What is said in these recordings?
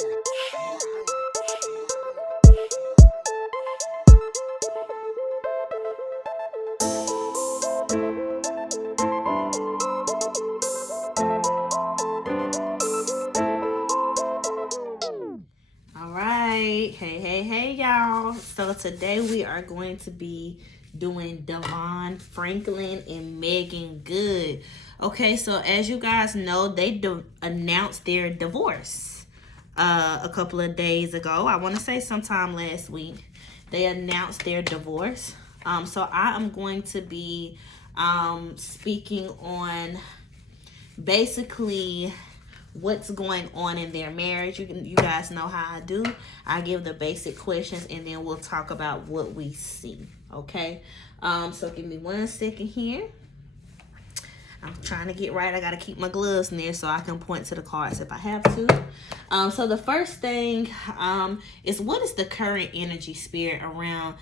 Hey, y'all. So today we are going to be doing Devon Franklin and Megan Good. Okay, so as you guys know, they announced their divorce a couple of days ago. I want to say sometime last week. They announced their divorce. So I am going to be speaking on basically what's going on in their marriage. You guys know how I do. I give the basic questions and then we'll talk about what we see. Okay. So give me 1 second here. I'm trying to get right. I got to keep my gloves near so I can point to the cards if I have to. So the first thing is, what is the current energy spirit around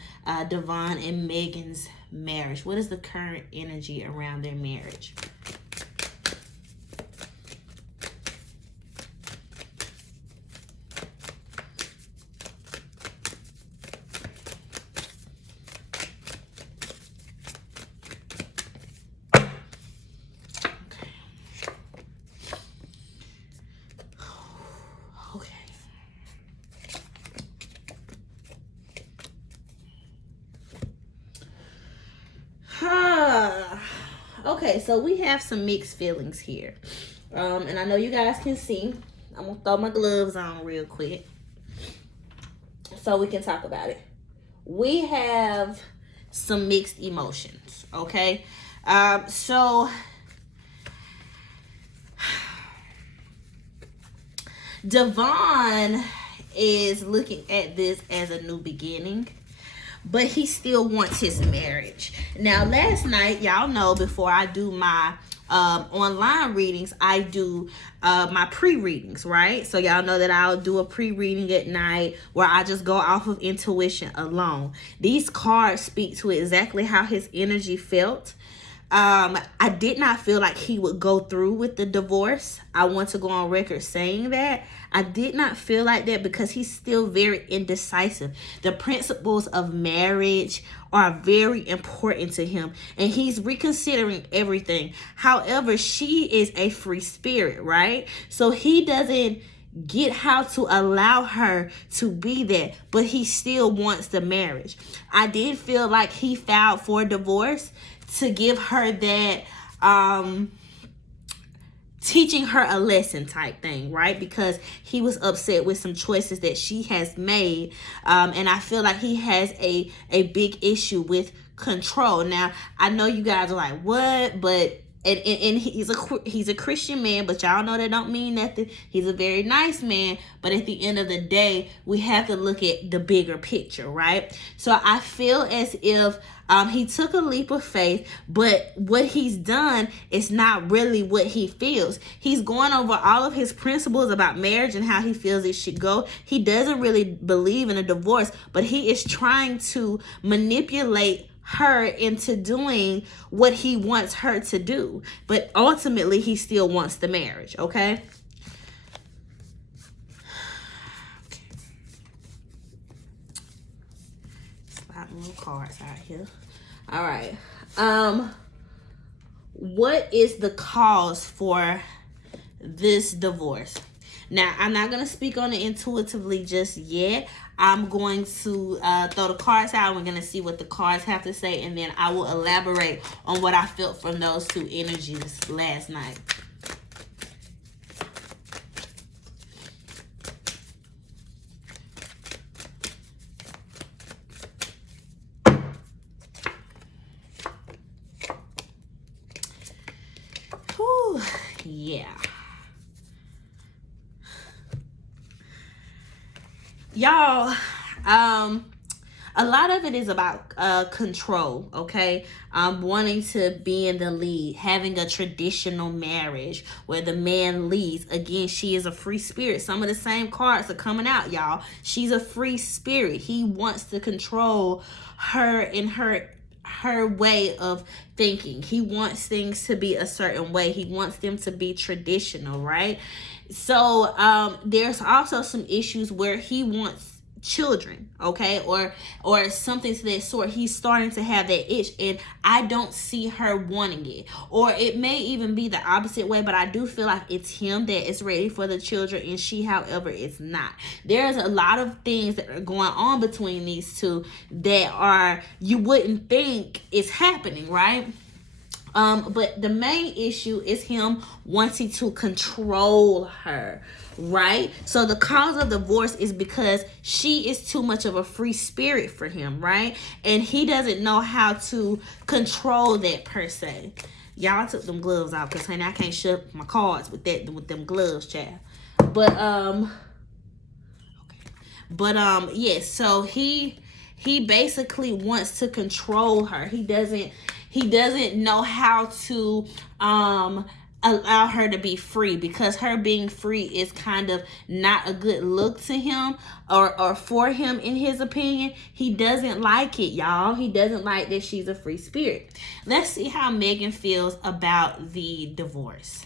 Devon and Megan's marriage? What is the current energy around their marriage? Okay, so we have some mixed feelings here. And I know you guys can see. I'm going to throw my gloves on real quick so we can talk about it. We have some mixed emotions, okay? So Devon is looking at this as a new beginning, but he still wants his marriage. Now, last night, y'all know, before I do my online readings, I do my pre-readings, right? So y'all know that I'll do a pre-reading at night where I just go off of intuition alone. These cards speak to exactly how his energy felt. I did not feel like he would go through with the divorce. I want to go on record saying that. I did not feel like that because he's still very indecisive. The principles of marriage are very important to him, and he's reconsidering everything. However, she is a free spirit, right? So he doesn't get how to allow her to be that, but he still wants the marriage. I did feel like he filed for divorce to give her that teaching her a lesson type thing, right? Because he was upset with some choices that she has made, and I feel like he has a big issue with control. Now, I know you guys are like, what? But and he's a Christian man, but y'all know that don't mean nothing. He's a very nice man, but at the end of the day, we have to look at the bigger picture, right? So I feel as if he took a leap of faith, but what he's done is not really what he feels. He's going over all of his principles about marriage and how he feels it should go. He doesn't really believe in a divorce, but he is trying to manipulate her into doing what he wants her to do. But ultimately, he still wants the marriage, okay? Slide little cards out here. All right. What is the cause for this divorce? Now, I'm not going to speak on it intuitively just yet. I'm going to throw the cards out. We're going to see what the cards have to say, and then I will elaborate on what I felt from those two energies last night. Whew, yeah. Y'all, a lot of it is about control, okay? Wanting to be in the lead, having a traditional marriage where the man leads. Again, she is a free spirit. Some of the same cards are coming out, y'all. She's a free spirit. He wants to control her in her way of thinking. He wants things to be a certain way. He wants them to be traditional, right? So there's also some issues where he wants children, okay, or something to that sort. He's starting to have that itch, and I don't see her wanting it. Or it may even be the opposite way, but I do feel like it's him that is ready for the children, and she, however, is not. There's a lot of things that are going on between these two that are, you wouldn't think is happening, right? But the main issue is him wanting to control her, right? So the cause of divorce is because she is too much of a free spirit for him, right? And he doesn't know how to control that per se. Y'all took them gloves out because, honey, I can't shut my cards with them gloves, child. Yes. So he basically wants to control her. He doesn't know how to allow her to be free, because her being free is kind of not a good look to him or for him, in his opinion. He doesn't like it, y'all. He doesn't like that she's a free spirit. Let's see how Megan feels about the divorce.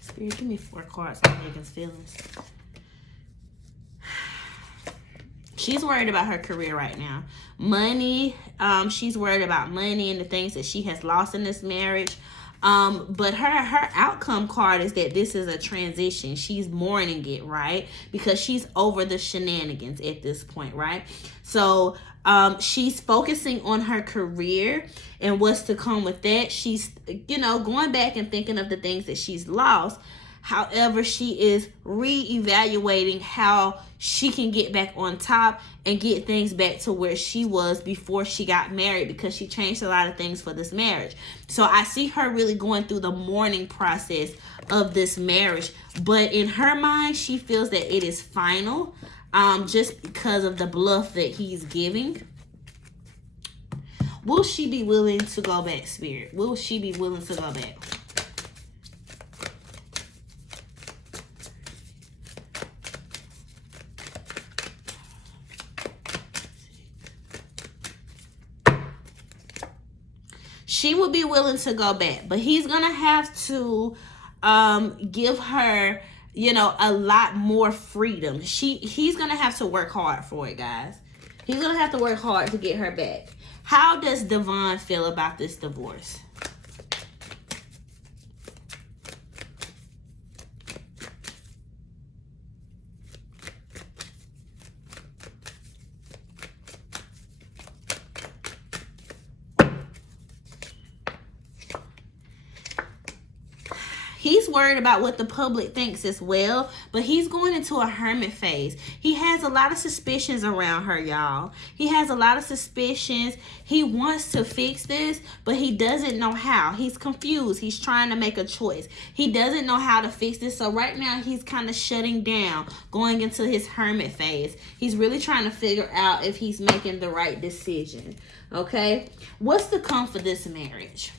Spirit, give me 4 cards on Megan's feelings. She's worried about her career right now. Money. She's worried about money and the things that she has lost in this marriage. But her outcome card is that this is a transition. She's mourning it, right? Because she's over the shenanigans at this point, right? So she's focusing on her career and what's to come with that. She's, going back and thinking of the things that she's lost. However, she is reevaluating how she can get back on top and get things back to where she was before she got married, because she changed a lot of things for this marriage. So I see her really going through the mourning process of this marriage. But in her mind, she feels that it is final, just because of the bluff that he's giving. Will she be willing to go back, Spirit? Will she be willing to go back? She would be willing to go back, but he's going to have to give her, a lot more freedom. He's going to have to work hard for it, guys. He's going to have to work hard to get her back. How does Devin feel about this divorce? He's worried about what the public thinks as well, but he's going into a hermit phase. He has a lot of suspicions around her, y'all. He has a lot of suspicions. He wants to fix this, but he doesn't know how. He's confused. He's trying to make a choice. He doesn't know how to fix this. So right now, he's kind of shutting down, going into his hermit phase. He's really trying to figure out if he's making the right decision. Okay? What's to come for this marriage?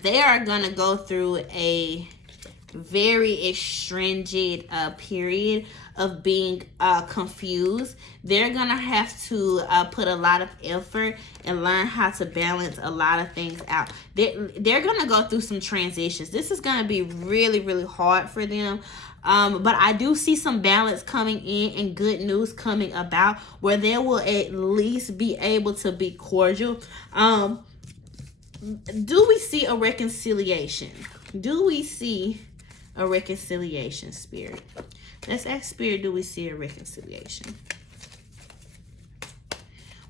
They are going to go through a very stringent period of being confused. They're going to have to put a lot of effort and learn how to balance a lot of things out. They're going to go through some transitions. This is going to be really, really hard for them. But I do see some balance coming in and good news coming about where they will at least be able to be cordial. Do we see a reconciliation? Do we see a reconciliation, Spirit? Let's ask Spirit, do we see a reconciliation?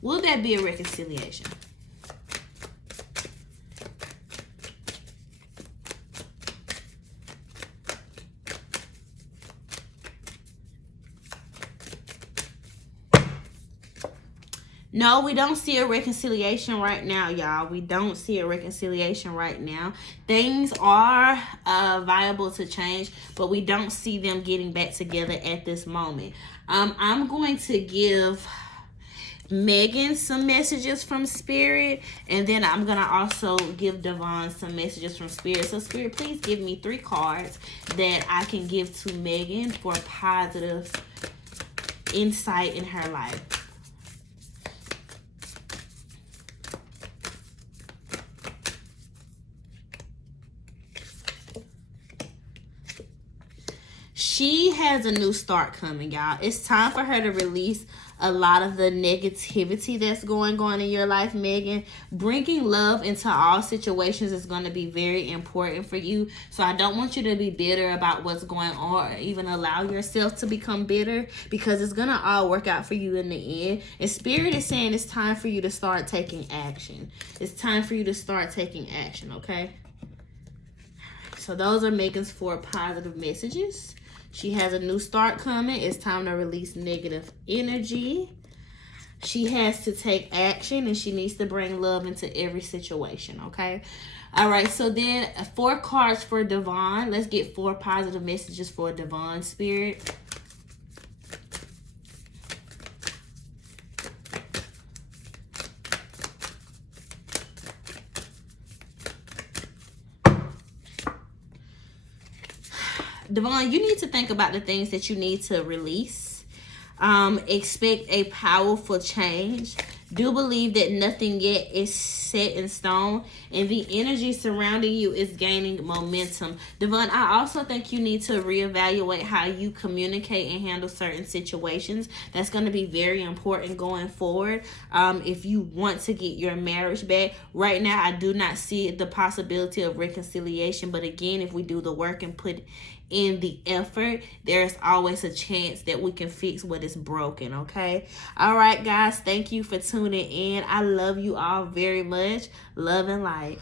Will that be a reconciliation? No, we don't see a reconciliation right now, y'all. We don't see a reconciliation right now. Things are viable to change, but we don't see them getting back together at this moment. I'm going to give Megan some messages from Spirit, and then I'm going to also give Devon some messages from Spirit. So, Spirit, please give me 3 cards that I can give to Megan for positive insight in her life. She has a new start coming, y'all. It's time for her to release a lot of the negativity that's going on in your life, Megan. Bringing love into all situations is going to be very important for you. So I don't want you to be bitter about what's going on, or even allow yourself to become bitter, because it's going to all work out for you in the end. And Spirit is saying it's time for you to start taking action. It's time for you to start taking action, okay? So those are Megan's 4 positive messages. She has a new start coming. It's time to release negative energy. She has to take action, and she needs to bring love into every situation, okay? All right, so then 4 cards for Devon. Let's get 4 positive messages for Devon, Spirit. Devon, you need to think about the things that you need to release. Expect a powerful change. Do believe that nothing yet is set in stone, and the energy surrounding you is gaining momentum. Devon, I also think you need to reevaluate how you communicate and handle certain situations. That's going to be very important going forward. If you want to get your marriage back, right now I do not see the possibility of reconciliation. But again, if we do the work and put in the effort, there's always a chance that we can fix what is broken, okay? All right, guys, thank you for tuning in. I love you all very much. Love and light.